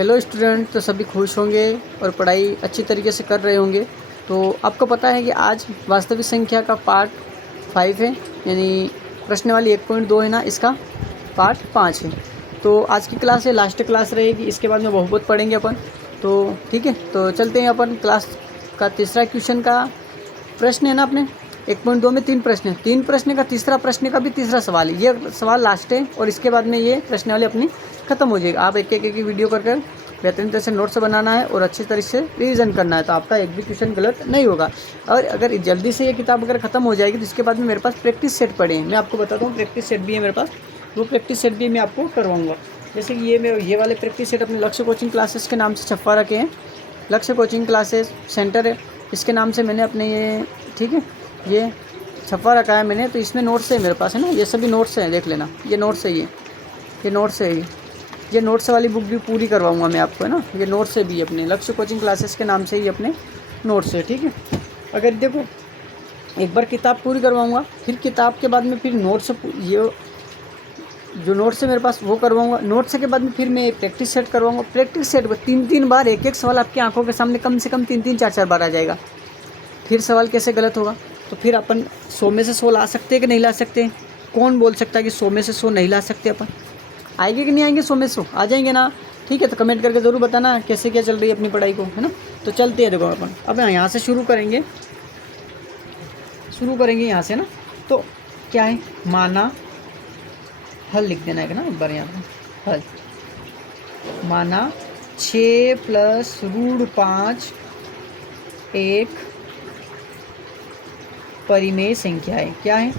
Hello student, तो सभी खुश होंगे और पढ़ाई अच्छी तरीके से कर रहे होंगे। तो आपको पता है कि आज वास्तविक संख्या का पार्ट 5 है, यानी प्रश्नावली 1.2 है ना, इसका पार्ट 5 है। तो आज की क्लास है, लास्ट क्लास रहेगी, इसके बाद में बहुपद पढ़ेंगे अपन। तो ठीक है, तो चलते हैं अपन क्लास का तीसरा क्वेश्चन का प्रश्न है ना अपने 1.2 में 3 प्रश्न है। 3 प्रश्न का तीसरा प्रश्न का भी तीसरा सवाल है, ये सवाल लास्ट है और इसके बाद में ये प्रश्नावली अपनी ख़त्म हो जाएगी। आप एक एक वीडियो कर बेहतरीन तरह से नोट्स बनाना है और अच्छी तरह से रिवीजन करना है, तो आपका एक भी क्वेश्चन गलत नहीं होगा। और अगर जल्दी से ये किताब अगर ख़त्म हो जाएगी तो इसके बाद में मेरे पास प्रैक्टिस सेट पड़े हैं, मैं आपको बताता हूँ। प्रैक्टिस सेट भी है मेरे पास, वो प्रैक्टिस सेट भी मैं आपको करवाऊँगा। जैसे कि ये वाले प्रैक्टिस सेट अपने लक्ष्य कोचिंग क्लासेस के नाम से छपवा रखे हैं। लक्ष्य कोचिंग क्लासेस सेंटर है, इसके नाम से मैंने अपने ये, ठीक है, ये छपवा रखा है मैंने। तो इसमें नोट्स है मेरे पास, है ना, ये सभी नोट्स हैं, देख लेना, ये नोट्स है, ये नोट्स है, ये नोट्स वाली बुक भी पूरी करवाऊंगा मैं आपको, है ना। ये नोट्स है भी अपने लक्ष्य कोचिंग क्लासेस के नाम से ही अपने नोट्स है, ठीक है। अगर देखो एक बार किताब पूरी करवाऊंगा, फिर किताब के बाद में फिर नोट्स, ये जो नोट्स है मेरे पास वो करवाऊंगा। नोट्स के बाद में फिर मैं प्रैक्टिस सेट करवाऊंगा। प्रैक्टिस सेट पर 3-3 बार एक सवाल आपकी आंखों के सामने कम से कम 3-3 4-4 बार आ जाएगा। फिर सवाल कैसे गलत होगा, तो फिर अपन 100 में से 100 ला सकते हैं कि नहीं ला सकते हैं? कौन बोल सकता है कि 100 में से 100 नहीं ला सकते अपन? आएंगे कि नहीं आएंगे? 100 में 100 आ जाएंगे ना। ठीक है, तो कमेंट करके ज़रूर बताना कैसे क्या चल रही है अपनी पढ़ाई को, है ना। तो चलते हैं, देखो अपन अब यहाँ से शुरू करेंगे यहाँ से ना। तो क्या है, माना हल लिख देना है ना एक बार यहाँ पर। हल माना 6 + √5 एक परिमेय संख्या है। क्या है?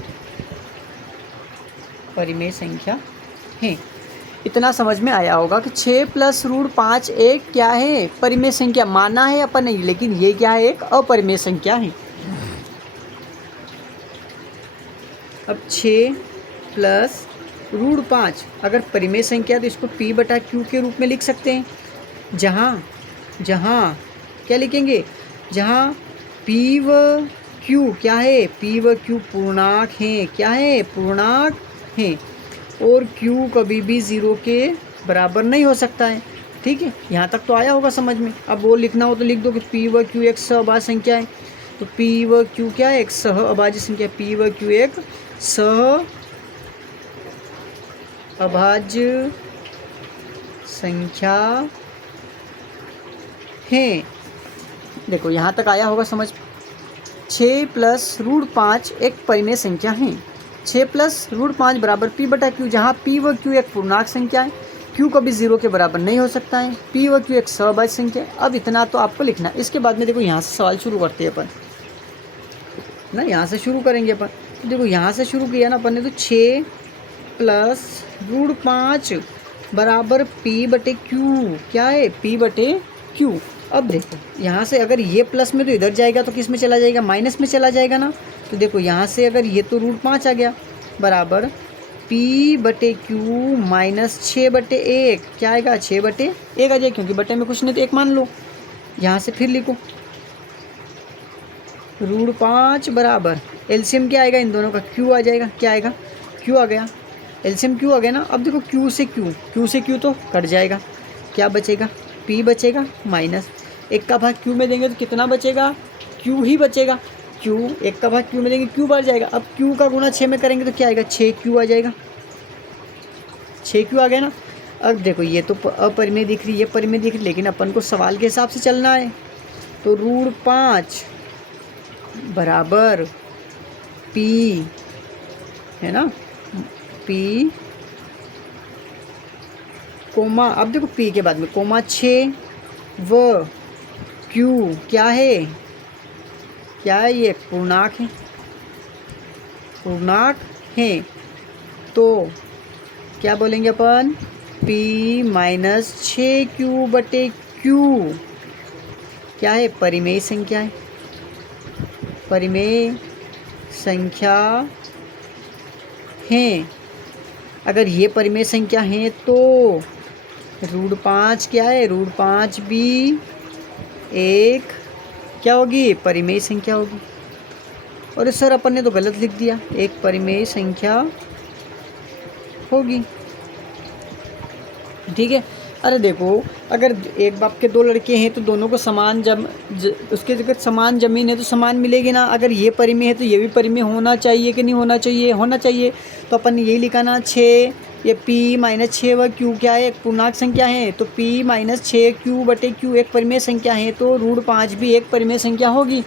परिमेय संख्या है। इतना समझ में आया होगा कि 6 + √5 एक क्या है? परिमेय संख्या। माना है अपन नहीं, लेकिन ये क्या है? एक अपरिमेय संख्या है। अब 6 + √5 अगर परिमेय संख्या तो इसको p/q के रूप में लिख सकते हैं। जहाँ क्या लिखेंगे? जहाँ p व q क्या है? p व q पूर्णांक हैं। क्या है? पूर्णांक हैं। और q कभी भी 0 के बराबर नहीं हो सकता है। ठीक है, यहाँ तक तो आया होगा समझ में। अब वो लिखना हो तो लिख दो कि p व q एक सहअभाज्य संख्या है। तो p व q क्या है? एक सहअभाज्य संख्या। p व q एक सहअभाज्य संख्या है। देखो यहाँ तक आया होगा समझ। 6 + √5 एक परिमेय संख्या है। 6 + √5 बराबर p/q, जहाँ p व q एक पूर्णांक संख्या है। q कभी 0 के बराबर नहीं हो सकता है। p व q एक सहअभाज्य संख्या है। अब इतना तो आपको लिखना है। इसके बाद में देखो यहाँ से सवाल शुरू करते हैं अपन ना, यहाँ से शुरू करेंगे अपन। तो देखो यहाँ से शुरू किया ना अपन ने, तो 6 + √5 बराबर p/q। क्या है? p/q। अब देखो यहाँ से अगर ये प्लस में तो इधर जाएगा तो किस में चला जाएगा? माइनस में चला जाएगा ना। तो देखो यहाँ से अगर ये तो √5 आ गया, बराबर p/q - 6/1। क्या आएगा? 6/1 आ जाएगा, क्योंकि बटे में कुछ नहीं तो 1 मान लो। यहाँ से फिर लिखो √5 बराबर एलसीएम क्या आएगा? इन दोनों का q आ जाएगा। क्या आएगा? q आ गया। एलसीएम q आ गया ना। अब देखो q से q तो कट जाएगा। क्या बचेगा? p बचेगा माइनस 1 का भाग q में देंगे तो कितना बचेगा? q ही बचेगा। q 1 का भाग q में देंगे, q बढ़ जाएगा। अब q का गुणा 6 में करेंगे तो क्या आएगा? 6q आ जाएगा। 6q आ गया ना। अब देखो ये तो अपरिमेय दिख रही है, परिमेय दिख रही, लेकिन अपन को सवाल के हिसाब से चलना है। तो √5 बराबर p, है ना, p कोमा, अब देखो p के बाद में कोमा 6 व q क्या है? क्या है? ये पूर्णांक है, पूर्णांक है। तो क्या बोलेंगे अपन? p - 6q/q क्या है? परिमेय संख्या है। परिमेय संख्या है। अगर ये परिमेय संख्या है तो √5 क्या है? √5 भी एक क्या होगी? परिमेय संख्या होगी। और सर अपन ने तो गलत लिख दिया, एक परिमेय संख्या होगी। ठीक है, अरे देखो, अगर एक बाप के दो लड़के हैं तो दोनों को समान उसके जगह समान ज़मीन है तो समान मिलेगी ना। अगर ये परिमेय है तो ये भी परिमेय होना चाहिए कि नहीं होना चाहिए? होना चाहिए। तो अपन ने यही लिखा ना 6, ये p माइनस 6 व q क्या है? एक पूर्णांक संख्या है, तो p माइनस 6 q बटे q एक परिमेय संख्या है, तो √5 भी एक परिमेय संख्या होगी,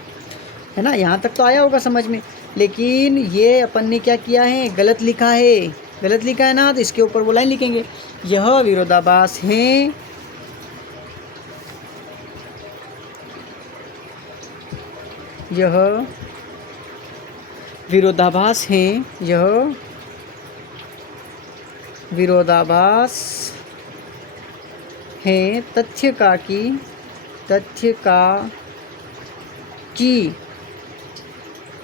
है ना। यहाँ तक तो आया होगा समझ में। लेकिन ये अपन ने क्या किया है, गलत लिखा है। गलत लिखा है ना, तो इसके ऊपर वो लाइन लिखेंगे, यह विरोधाभास है, यह विरोधाभास है, यह विरोधाभास है तथ्य का कि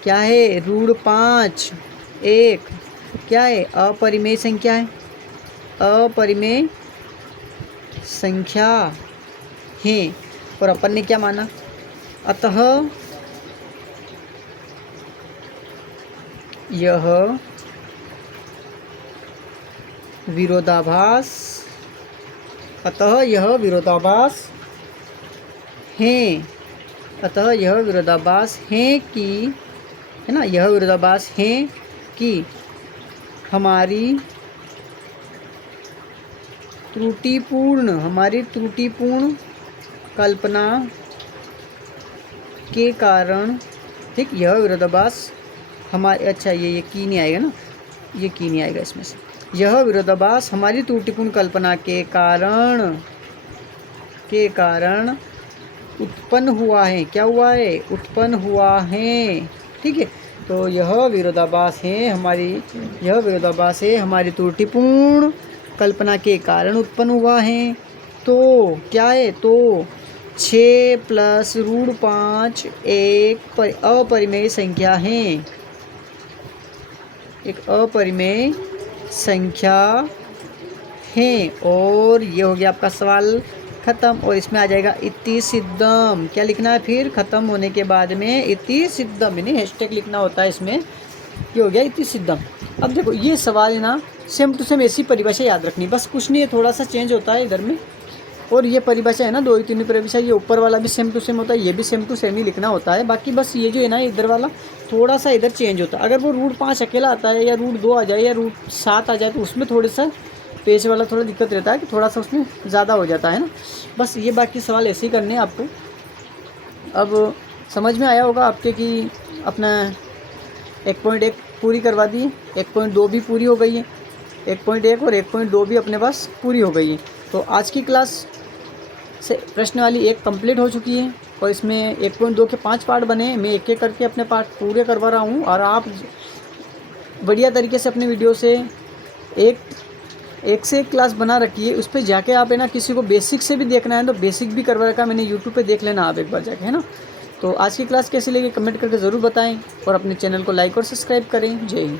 क्या है, √5 एक क्या है, अपरिमेय संख्या है, अपरिमेय संख्या है। और अपन ने क्या माना, अतः यह विरोधाभास, अतः यह विरोधाभास है, अतः यह विरोधाभास है कि, है ना, यह विरोधाभास है कि हमारी त्रुटिपूर्ण कल्पना के कारण, ठीक, यह विरोधाभास हमारे, अच्छा ये की नहीं आएगा ना, ये की नहीं आएगा इसमें से, यह विरोधाभास हमारी त्रुटिपूर्ण कल्पना के कारण उत्पन्न हुआ है। क्या हुआ है? उत्पन्न हुआ है, ठीक है। तो यह विरोधाभास है हमारी त्रुटिपूर्ण कल्पना के कारण उत्पन्न हुआ है। तो क्या है, तो 6 + √5 एक अपरिमेय संख्या है, एक अपरिमेय संख्या है। और ये हो गया आपका सवाल ख़त्म। और इसमें आ जाएगा इति सिद्धम। क्या लिखना है फिर? ख़त्म होने के बाद में इति सिद्धम, यानी हैशटैग लिखना होता है इसमें। ये हो गया इति सिद्धम। अब देखो ये सवाल है ना, सेम टू सेम ऐसी परिभाषा याद रखनी, बस कुछ नहीं है, थोड़ा सा चेंज होता है इधर में। और ये परिभाषा है ना, 2 3 परिभाषा, ये ऊपर वाला भी सेम टू सेम होता है, ये भी सेम टू सेम ही लिखना होता है। बाकी बस ये जो है ना, इधर वाला थोड़ा सा इधर चेंज होता है। अगर वो √5 अकेला आता है, या √2 आ जाए, या √7 आ जाए, तो उसमें थोड़ा सा पेज वाला थोड़ा दिक्कत रहता है कि थोड़ा सा उसमें ज़्यादा हो जाता है ना। बस ये बाकी सवाल ऐसे ही करने हैं आपको। अब समझ में आया होगा आपके कि अपना 1.1 पूरी करवा दी, 1.2 भी पूरी हो गई है, 1.1 और 1.2 भी अपने पास पूरी हो गई है। तो आज की क्लास से प्रश्न वाली 1 कंप्लीट हो चुकी है, और इसमें 1.2 के 5 पार्ट बने। मैं एक एक करके अपने पार्ट पूरे करवा रहा हूँ, और आप बढ़िया तरीके से अपने वीडियो से एक से एक क्लास बना रखी है। उस पर जाके आप है ना, किसी को बेसिक से भी देखना है तो बेसिक भी करवा रखा मैंने यूट्यूब पे, देख लेना आप एक बार जाके, है ना। तो आज की क्लास कैसी लगी कमेंट करके ज़रूर बताएं, और अपने चैनल को लाइक और सब्सक्राइब करें। जय हिंद।